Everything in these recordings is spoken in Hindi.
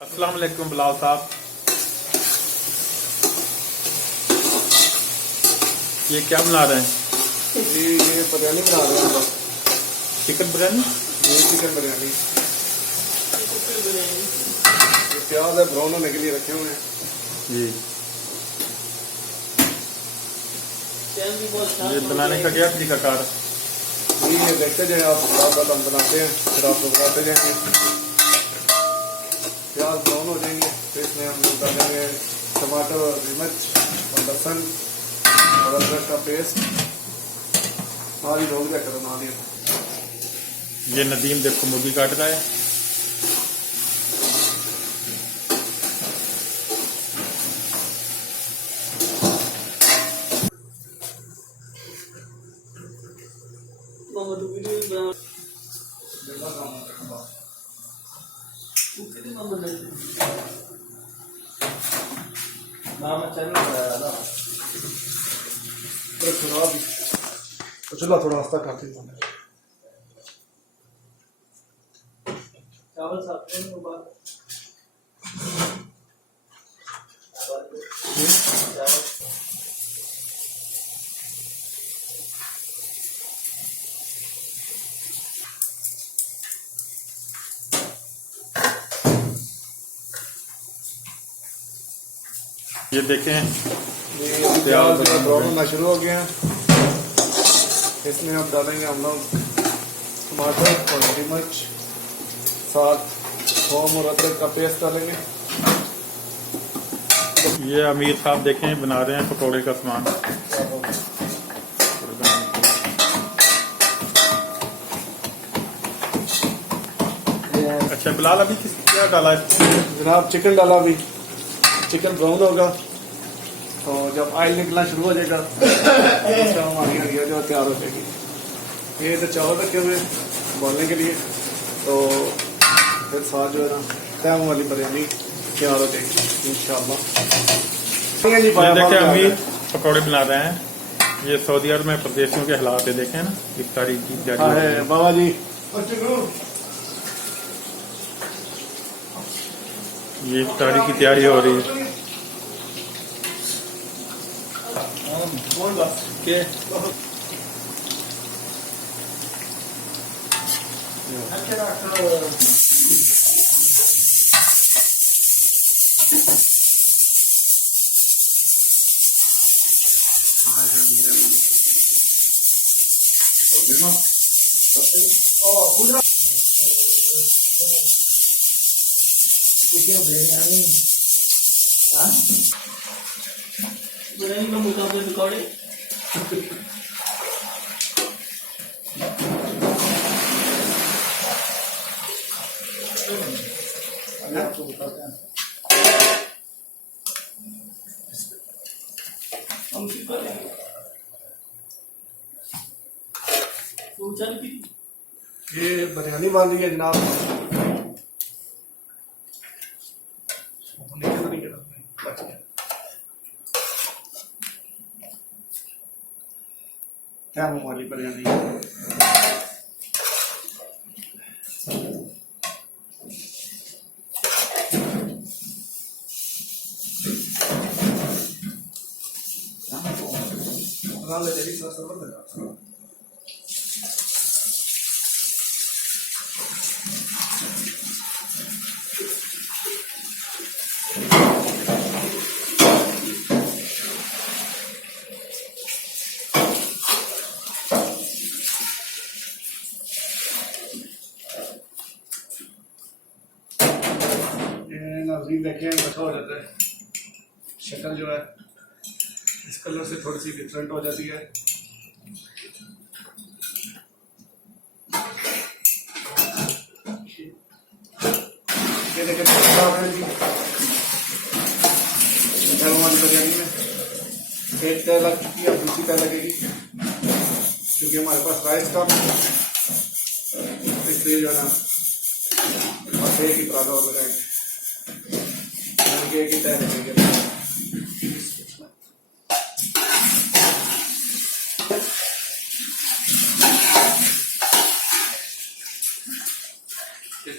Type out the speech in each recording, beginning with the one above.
अस्सलाम वालेकुम बिलाल साहब, ये क्या बना रहे हैं? ये बिरयानी बना रहे हैं। चिकन बिरयानी। ये चिकन बिरयानी, ये प्याज है ब्राउन होने के लिए रखे हुए हैं। जी, ये बनाने का क्या तरीकाकार? ये देखते जाए आप, साथ हम बनाते हैं, फिर आपको बताते जाएंगे। प्याज ब्राउन हो जाएंगे, फिर इसमें हम लोग डालेंगे टमाटर और हरी मिर्च और लहसुन और अदरक का पेस्ट। हमारी लोग क्या करो ना, ये नदीम देखो मुर्गी काट रहा है। चूल्हा थोड़ा रास्ता काफी चावल साथ में उबाल ये देखें, प्याज ब्राउन होना शुरू हो गया। इसमें अब डालेंगे हम लोग टमाटर और हरी मिर्च, साथ थोम और अदरक का पेस्ट डालेंगे। ये अमीर साहब देखें बना रहे हैं पकौड़े का सामान। अच्छा बिलाल, अभी क्या डाला है? जनाब चिकन डाला, भी चिकन ब्राउन होगा तो जब ऑयल निकलना शुरू हो जाएगा तो हमारी हड्डियाँ जो तैयार हो जाएगी। ये तो चावल रखे हुए बोलने के लिए, तो फिर साथ जो है ना तैम वाली बिरयानी तैयार हो जाएगी इंशाल्लाह। ये देखें अमीर पकौड़े बना रहे हैं। ये सऊदी अरब में परदेशियों के हालात है, देखें ना इफ्तारी की तैयारी। बाबा जी ये इफ्तारी की तैयारी हो रही है। के बिरयानी का मुकाबले पकौड़े आपको बताते हैं। हम चल की ये बिरयानी बन रही है जनाब। क्या वाली बिरयानी नाज़रीन देखें अच्छा हो जाता है। शक्ल जो है इस कलर से थोड़ी सी डिफरेंट हो जाती है। ये देखें बिरयानी में एक तय लग चुकी है, अब दूसरी तय लगेगी क्योंकि हमारे पास राइस कम इसलिए जो है ना बस एक ही पराठा और लगाएंगे, एक ही तय लगेगी।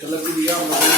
कलर भी दिया हम लोगों ने,